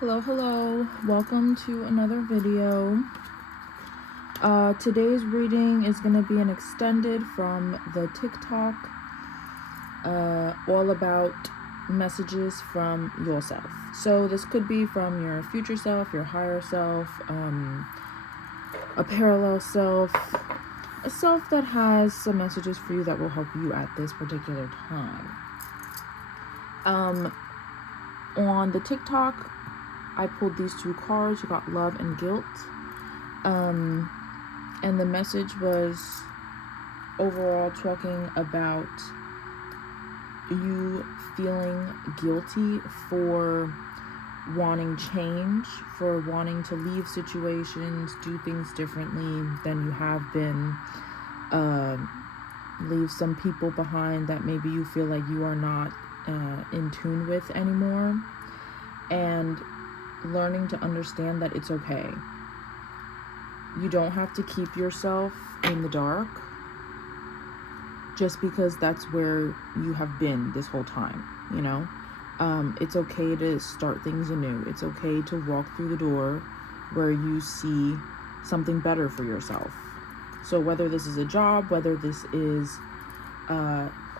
Hello, welcome to another video. Today's reading is going to be an extended from the TikTok, all about messages from yourself. So this could be from your future self, your higher self, a parallel self, a self that has some messages for you that will help you at this particular time. On the TikTok, I pulled these two cards. You got love and guilt. And the message was overall talking about you feeling guilty for wanting change, for wanting to leave situations, do things differently than you have been, leave some people behind that maybe you feel like you are not in tune with anymore, and learning to understand that it's okay. You don't have to keep yourself in the dark just because that's where you have been this whole time, you know? It's okay to start things anew. It's okay to walk through the door where you see something better for yourself. So whether this is a job, whether this is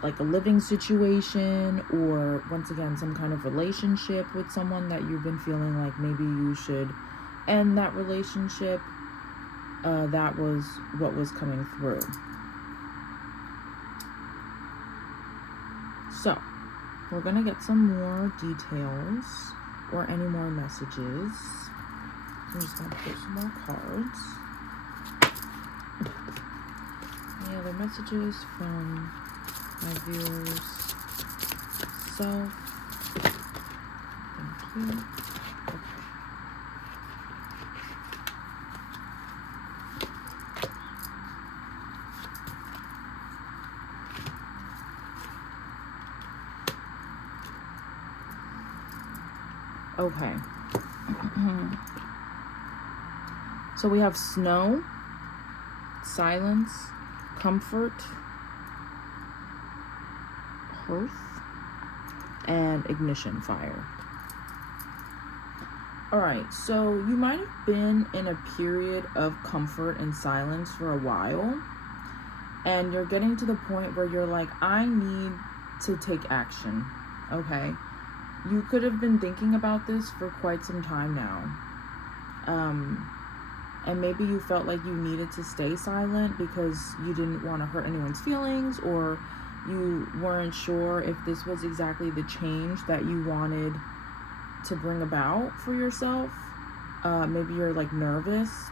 like a living situation, or once again some kind of relationship with someone that you've been feeling like maybe you should end that relationship, that was what was coming through. So we're gonna get some more details or any more messages. I'm just gonna pull some more cards. Any other messages from my viewers self? Thank you. Okay. So we have snow, silence, comfort, hearth, and ignition, fire. Alright, so you might have been in a period of comfort and silence for a while, and you're getting to the point where you're like, I need to take action. Okay? You could have been thinking about this for quite some time now. And maybe you felt like you needed to stay silent because you didn't want to hurt anyone's feelings, or you weren't sure if this was exactly the change that you wanted to bring about for yourself. Maybe you're like nervous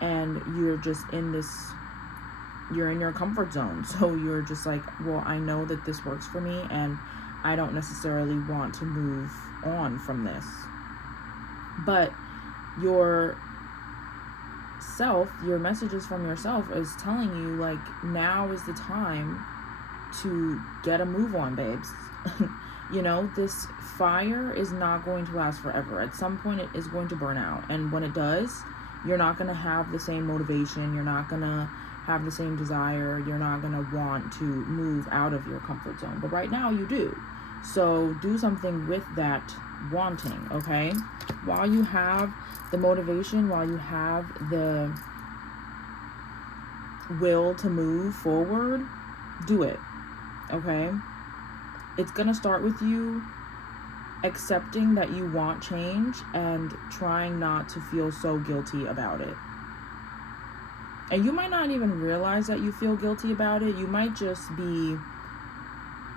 and you're just you're in your comfort zone. So you're just like, well, I know that this works for me and I don't necessarily want to move on from this. But your messages from yourself is telling you, like, now is the time to get a move on, babes. You know, this fire is not going to last forever. At some point it is going to burn out, and when it does, you're not going to have the same motivation, you're not going to have the same desire, you're not going to want to move out of your comfort zone. But right now you do. So do something with that wanting, okay? While you have the motivation, while you have the will to move forward, do it, okay? It's gonna start with you accepting that you want change and trying not to feel so guilty about it. And you might not even realize that you feel guilty about it. You might just be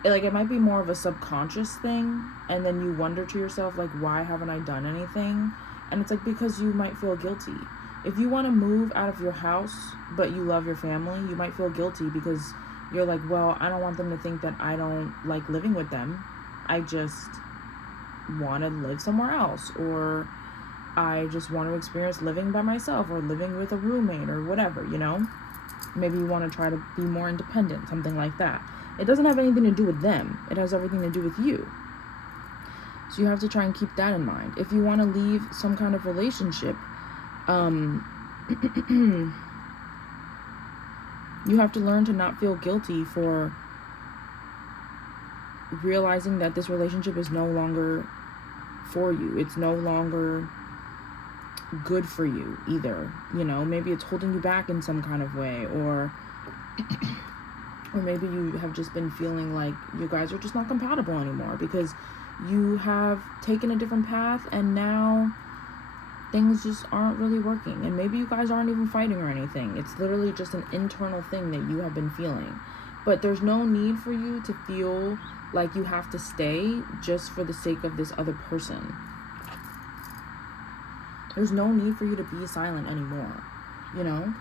like, it might be more of a subconscious thing, and then you wonder to yourself, like, why haven't I done anything? And it's like, because you might feel guilty. If you want to move out of your house but you love your family, you might feel guilty because you're like, well, I don't want them to think that I don't like living with them. I just want to live somewhere else, or I just want to experience living by myself or living with a roommate or whatever, you know? Maybe you want to try to be more independent, something like that. It doesn't have anything to do with them. It has everything to do with you. So you have to try and keep that in mind. If you want to leave some kind of relationship, you have to learn to not feel guilty for realizing that this relationship is no longer for you. It's no longer good for you either. You know, maybe it's holding you back in some kind of way, or maybe you have just been feeling like you guys are just not compatible anymore because you have taken a different path and now things just aren't really working. And maybe you guys aren't even fighting or anything. It's literally just an internal thing that you have been feeling. But there's no need for you to feel like you have to stay just for the sake of this other person. There's no need for you to be silent anymore, you know?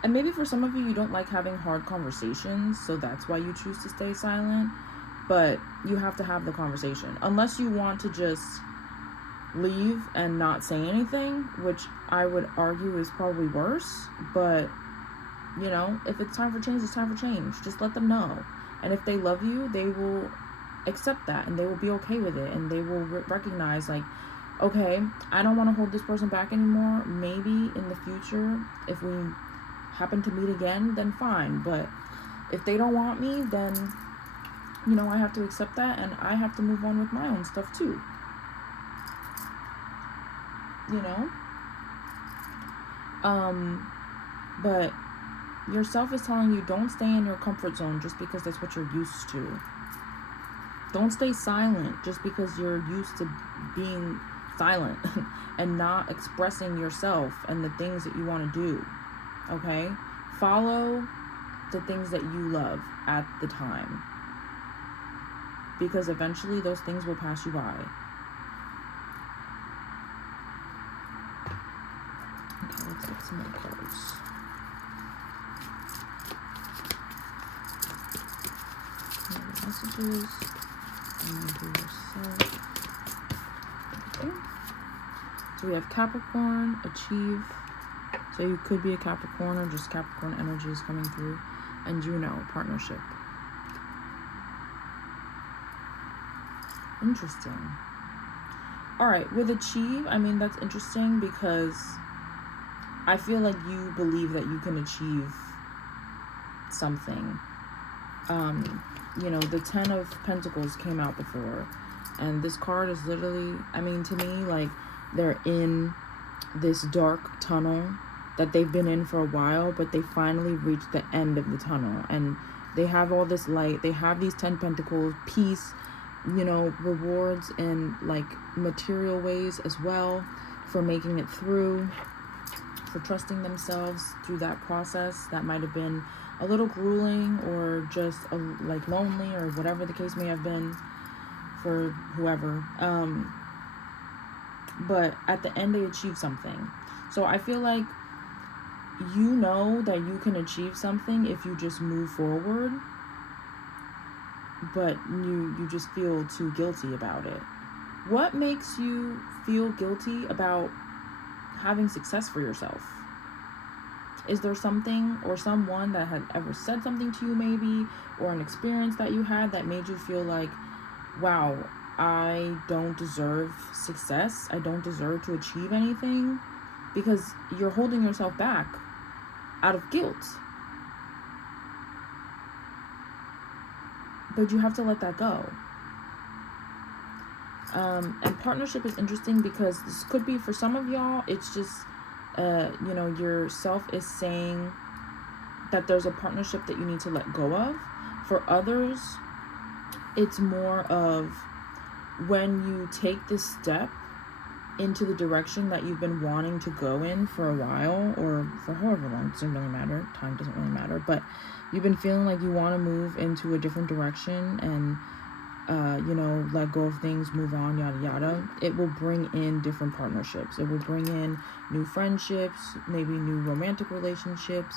And maybe for some of you, you don't like having hard conversations, so that's why you choose to stay silent. But you have to have the conversation. Unless you want to just leave and not say anything, which I would argue is probably worse. But, you know, if it's time for change, it's time for change. Just let them know. And if they love you, they will accept that, and they will be okay with it, and they will recognize, like, okay, I don't want to hold this person back anymore. Maybe in the future, if we happen to meet again, then fine. But if they don't want me, then, you know, I have to accept that, and I have to move on with my own stuff too. You know? But yourself is telling you, don't stay in your comfort zone just because that's what you're used to. Don't stay silent just because you're used to being silent and not expressing yourself and the things that you want to do. Okay? Follow the things that you love at the time, because eventually those things will pass you by. Okay, let's get some more cards. Messages. Okay. So we have Capricorn, achieve. So you could be a Capricorn, or just Capricorn energy is coming through. And Juno, partnership. Interesting. Alright, with achieve, I mean, that's interesting because I feel like you believe that you can achieve something. You know, the 10 of Pentacles came out before, and this card is literally, I mean, to me, like, they're in this dark tunnel that they've been in for a while, but they finally reached the end of the tunnel, and they have all this light. They have these 10 Pentacles, peace, you know, rewards in, like, material ways as well for making it through, for trusting themselves through that process that might have been a little grueling, or just like lonely, or whatever the case may have been for whoever. But at the end, they achieve something. So I feel like you know that you can achieve something if you just move forward, but you just feel too guilty about it. What makes you feel guilty about having success for yourself? Is there something or someone that had ever said something to you, maybe, or an experience that you had that made you feel like, wow, I don't deserve success, I don't deserve to achieve anything? Because you're holding yourself back out of guilt. But you have to let that go. And partnership is interesting because this could be, for some of y'all, it's just you know, yourself is saying that there's a partnership that you need to let go of. For others, it's more of when you take this step into the direction that you've been wanting to go in for a while, or for however long, it doesn't really matter, time doesn't really matter, but you've been feeling like you want to move into a different direction and you know, let go of things, move on, yada yada. It will bring in different partnerships. It will bring in new friendships, maybe new romantic relationships,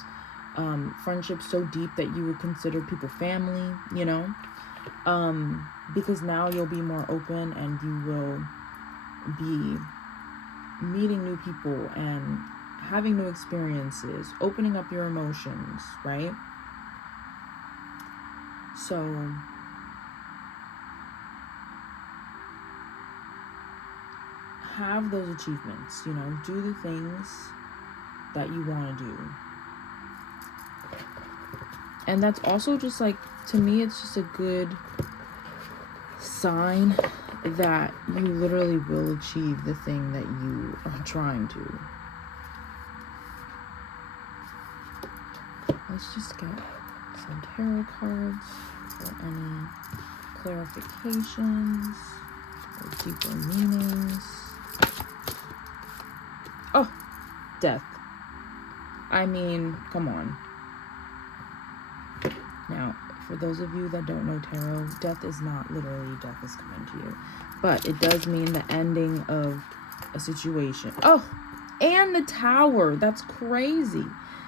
friendships so deep that you would consider people family, you know, because now you'll be more open and you will be meeting new people and having new experiences, opening up your emotions, right? So have those achievements, you know, do the things that you want to do. And that's also just like, to me, it's just a good sign that you literally will achieve the thing that you are trying to. Let's just get some tarot cards for any clarifications or deeper meanings. Oh, death. I mean, come on. Now, for those of you that don't know tarot, death is not literally death is coming to you. But it does mean the ending of a situation. Oh, and the Tower. That's crazy.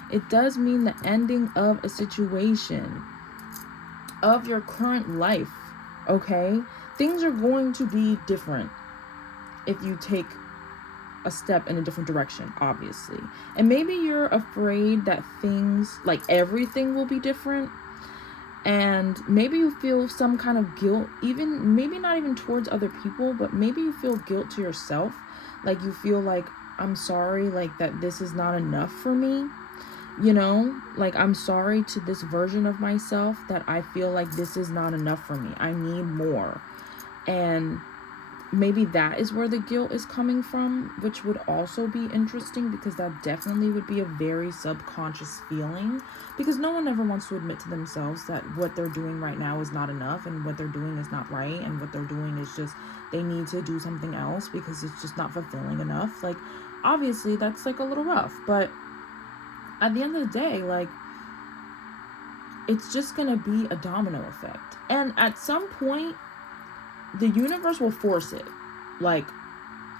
It does mean the ending of a situation, of your current life, okay? Things are going to be different if you take a step in a different direction, obviously. And maybe you're afraid that things, like everything will be different. And maybe you feel some kind of guilt, even maybe not even towards other people, but maybe you feel guilt to yourself. Like you feel like, I'm sorry, like that this is not enough for me. You know, like I'm sorry to this version of myself that I feel like this is not enough for me. I need more. And maybe that is where the guilt is coming from, which would also be interesting, because that definitely would be a very subconscious feeling, because no one ever wants to admit to themselves that what they're doing right now is not enough, and what they're doing is not right, and what they're doing is just, they need to do something else because it's just not fulfilling enough. Like, obviously that's like a little rough, but at the end of the day, like, it's just gonna be a domino effect. And at some point, the universe will force it. Like,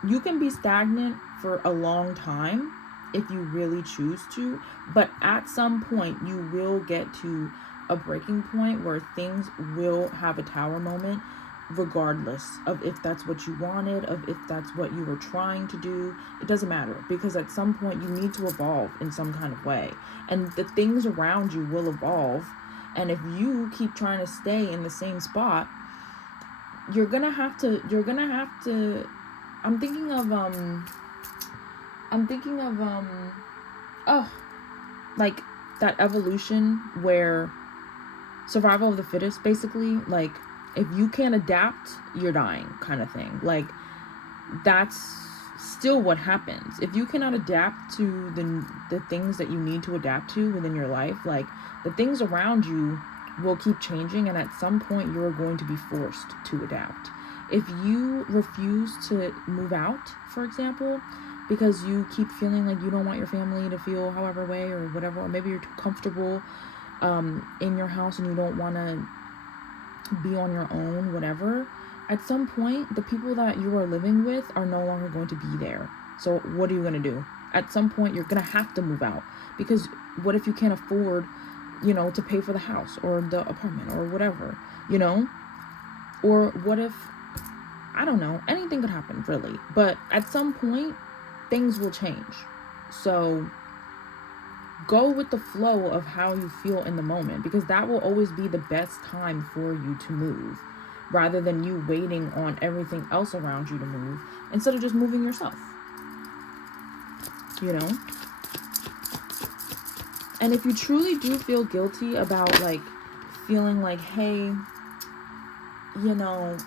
you can be stagnant for a long time if you really choose to, but at some point you will get to a breaking point where things will have a Tower moment, regardless of if that's what you wanted, of if that's what you were trying to do. It doesn't matter, because at some point you need to evolve in some kind of way, and the things around you will evolve. And if you keep trying to stay in the same spot, you're gonna have to I'm thinking of like that evolution where survival of the fittest, basically. Like, if you can't adapt, you're dying, kind of thing. Like, that's still what happens. If you cannot adapt to the things that you need to adapt to within your life, like, the things around you will keep changing, and at some point you're going to be forced to adapt. If you refuse to move out, for example, because you keep feeling like you don't want your family to feel however way or whatever, or maybe you're too comfortable in your house and you don't want to be on your own, whatever, at some point the people that you are living with are no longer going to be there. So what are you going to do? At some point you're going to have to move out, because what if you can't afford, you know, to pay for the house or the apartment or whatever, you know? Or what if, I don't know, anything could happen, really. But at some point things will change. So go with the flow of how you feel in the moment, because that will always be the best time for you to move, rather than you waiting on everything else around you to move instead of just moving yourself, you know? And if you truly do feel guilty about, like, feeling like, hey, you know,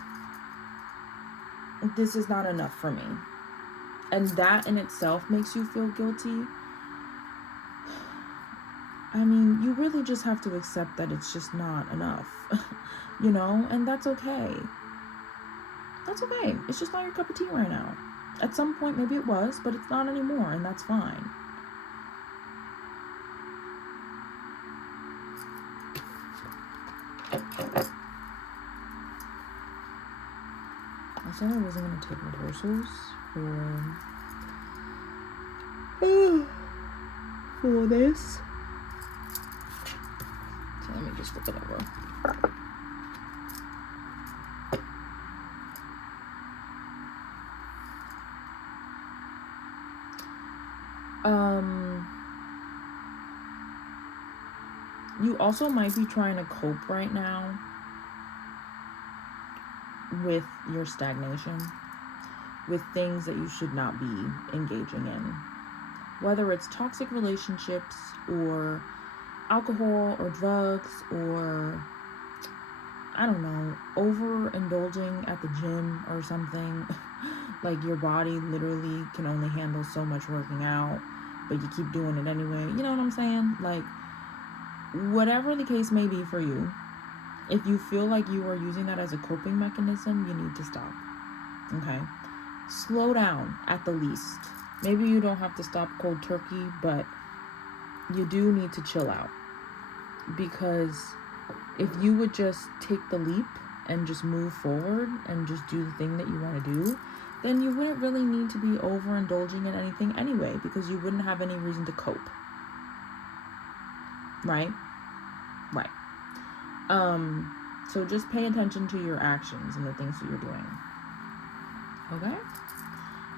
this is not enough for me, and that in itself makes you feel guilty, I mean, you really just have to accept that it's just not enough, you know? And that's okay. That's okay. It's just not your cup of tea right now. At some point, maybe it was, but it's not anymore, and that's fine. I said I wasn't going to take rehearsals for this. So let me just flip it over. You also might be trying to cope right now with your stagnation, with things that you should not be engaging in. Whether it's toxic relationships or alcohol or drugs, or I don't know, overindulging at the gym or something. Like your body literally can only handle so much working out, but you keep doing it anyway. You know what I'm saying? Like, whatever the case may be for you, if you feel like you are using that as a coping mechanism, you need to stop. Okay? Slow down at the least. Maybe you don't have to stop cold turkey, but you do need to chill out. Because if you would just take the leap and just move forward and just do the thing that you want to do, then you wouldn't really need to be overindulging in anything anyway, because you wouldn't have any reason to cope. Right? Right. So just pay attention to your actions and the things that you're doing. Okay?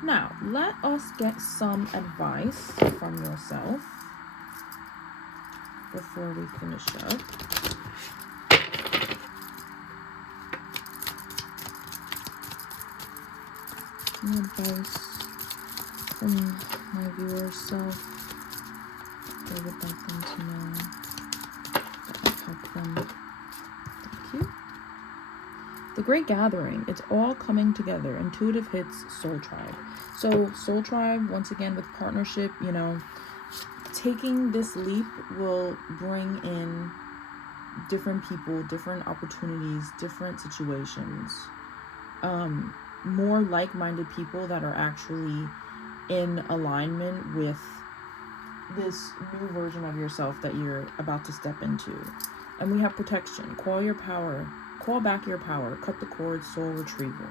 Now, let us get some advice from yourself before we finish up. Some advice from my viewers' self. They would like them to know that I've helped them. Thank you. The Great Gathering. It's all coming together. Intuitive hits Soul Tribe. So Soul Tribe, once again, with partnership, you know, taking this leap will bring in different people, different opportunities, different situations. More like-minded people that are actually in alignment with this new version of yourself that you're about to step into. And we have protection. Call your power. Call back your power. Cut the cord. Soul retrieval.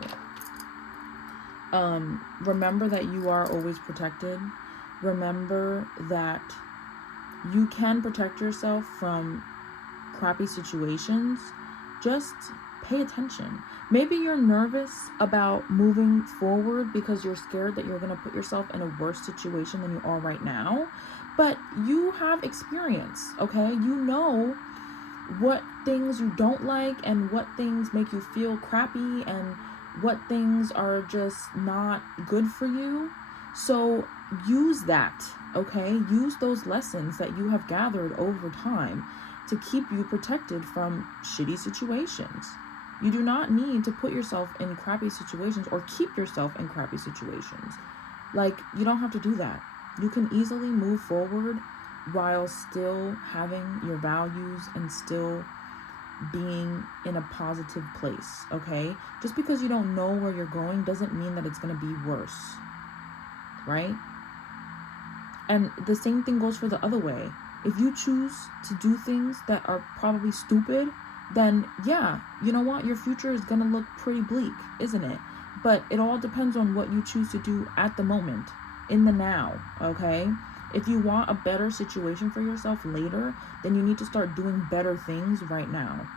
Remember that you are always protected. Remember that you can protect yourself from crappy situations. Just pay attention. Maybe you're nervous about moving forward because you're scared that you're going to put yourself in a worse situation than you are right now. But you have experience, okay? You know what things you don't like and what things make you feel crappy and what things are just not good for you. So use that, okay? Use those lessons that you have gathered over time to keep you protected from shitty situations. You do not need to put yourself in crappy situations or keep yourself in crappy situations. Like, you don't have to do that. You can easily move forward while still having your values and still being in a positive place, okay? Just because you don't know where you're going doesn't mean that it's going to be worse, right? And the same thing goes for the other way. If you choose to do things that are probably stupid, then yeah, you know what? Your future is going to look pretty bleak, isn't it? But it all depends on what you choose to do at the moment, in the now, okay? If you want a better situation for yourself later, then you need to start doing better things right now.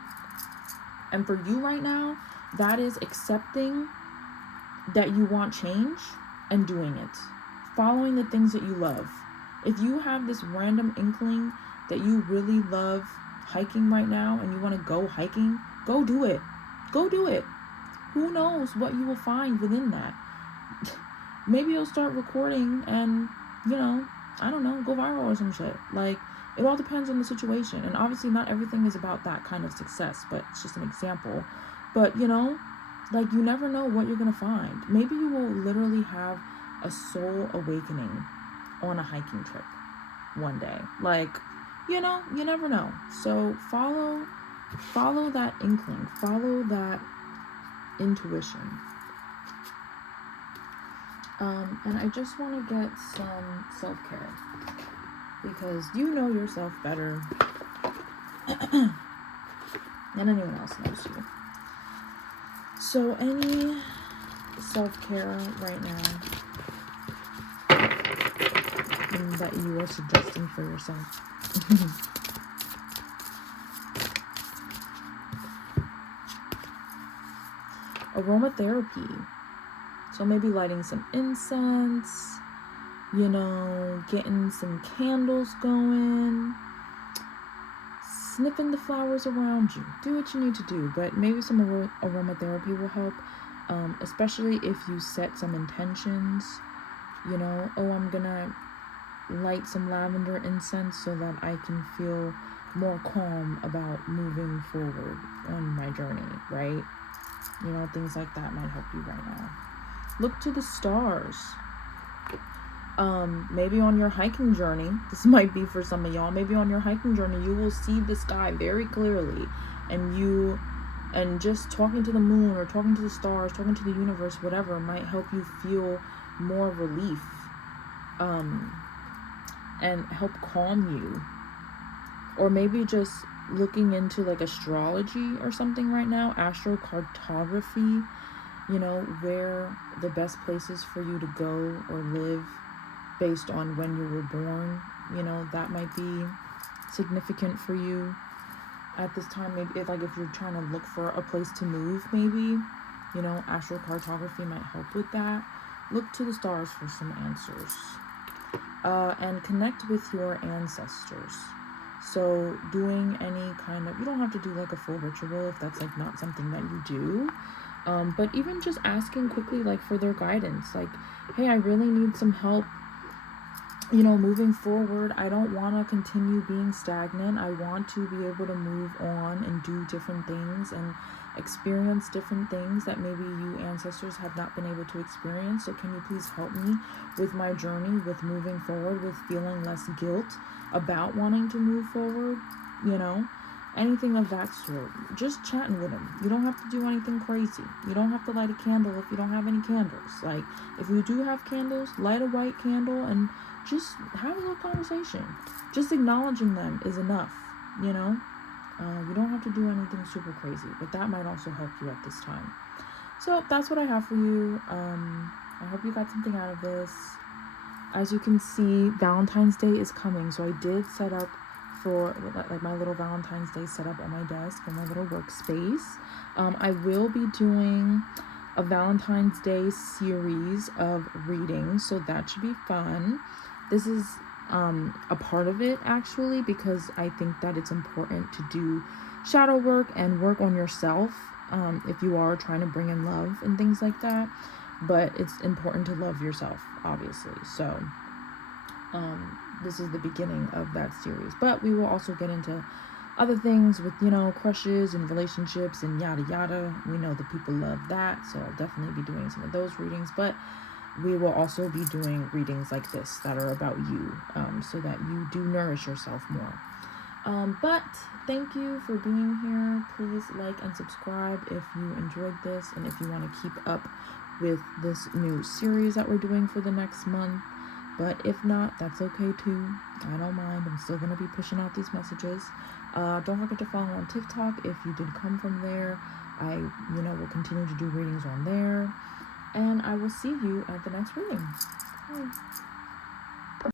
And for you right now, that is accepting that you want change and doing it. Following the things that you love. If you have this random inkling that you really love hiking right now and you want to go hiking, go do it. Go do it. Who knows what you will find within that? Maybe you'll start recording and, you know, I don't know, go viral or some shit. Like, it all depends on the situation. And obviously not everything is about that kind of success, but it's just an example. But, you know, like, you never know what you're going to find. Maybe you will literally have a soul awakening on a hiking trip one day. Like, you know, you never know. So follow that inkling. Follow that intuition. And I just want to get some self-care, because you know yourself better than anyone else knows you. So any self-care right now that you are suggesting for yourself? Aromatherapy. So maybe lighting some incense, you know, getting some candles going, sniffing the flowers around you. Do what you need to do, but maybe some aromatherapy will help, especially if you set some intentions, you know, oh, I'm gonna light some lavender incense so that I can feel more calm about moving forward on my journey, right? You know, things like that might help you right now. Look to the stars. Maybe on your hiking journey, this might be for some of y'all, maybe on your hiking journey, you will see the sky very clearly, and just talking to the moon or talking to the stars, talking to the universe, whatever, might help you feel more relief, and help calm you. Or maybe just looking into like astrology or something right now, astrocartography, you know, where the best places for you to go or live based on when you were born, you know, that might be significant for you at this time. Maybe like if you're trying to look for a place to move, maybe, you know, astrocartography might help with that. Look to the stars for some answers. And connect with your ancestors. So doing any kind of, you don't have to do like a full ritual if that's like not something that you do. But even just asking quickly, like for their guidance, like, hey, I really need some help, you know, moving forward. I don't want to continue being stagnant. I want to be able to move on and do different things and experience different things that maybe you ancestors have not been able to experience. So can you please help me with my journey, with moving forward, with feeling less guilt about wanting to move forward, you know? Anything of that sort. Just chatting with them. You don't have to do anything crazy. You don't have to light a candle if you don't have any candles. Like, if you do have candles, light a white candle and just have a little conversation. Just acknowledging them is enough, you know? You don't have to do anything super crazy, but that might also help you at this time. So that's what I have for you. I hope you got something out of this. As you can see, Valentine's Day is coming, so I did set up for like my little Valentine's Day setup on my desk in my little workspace. I will be doing a Valentine's Day series of readings, so that should be fun. This is a part of it actually, because I think that it's important to do shadow work and work on yourself if you are trying to bring in love and things like that. But it's important to love yourself, obviously. So this is the beginning of that series, but we will also get into other things with, you know, crushes and relationships and yada yada. We know that people love that, so I'll definitely be doing some of those readings, but we will also be doing readings like this that are about you, so that you do nourish yourself more. But thank you for being here. Please like and subscribe if you enjoyed this, and if you want to keep up with this new series that we're doing for the next month. But if not, that's okay too. I don't mind. I'm still going to be pushing out these messages. Don't forget to follow on TikTok if you did come from there. I, you know, will continue to do readings on there. And I will see you at the next reading. Bye.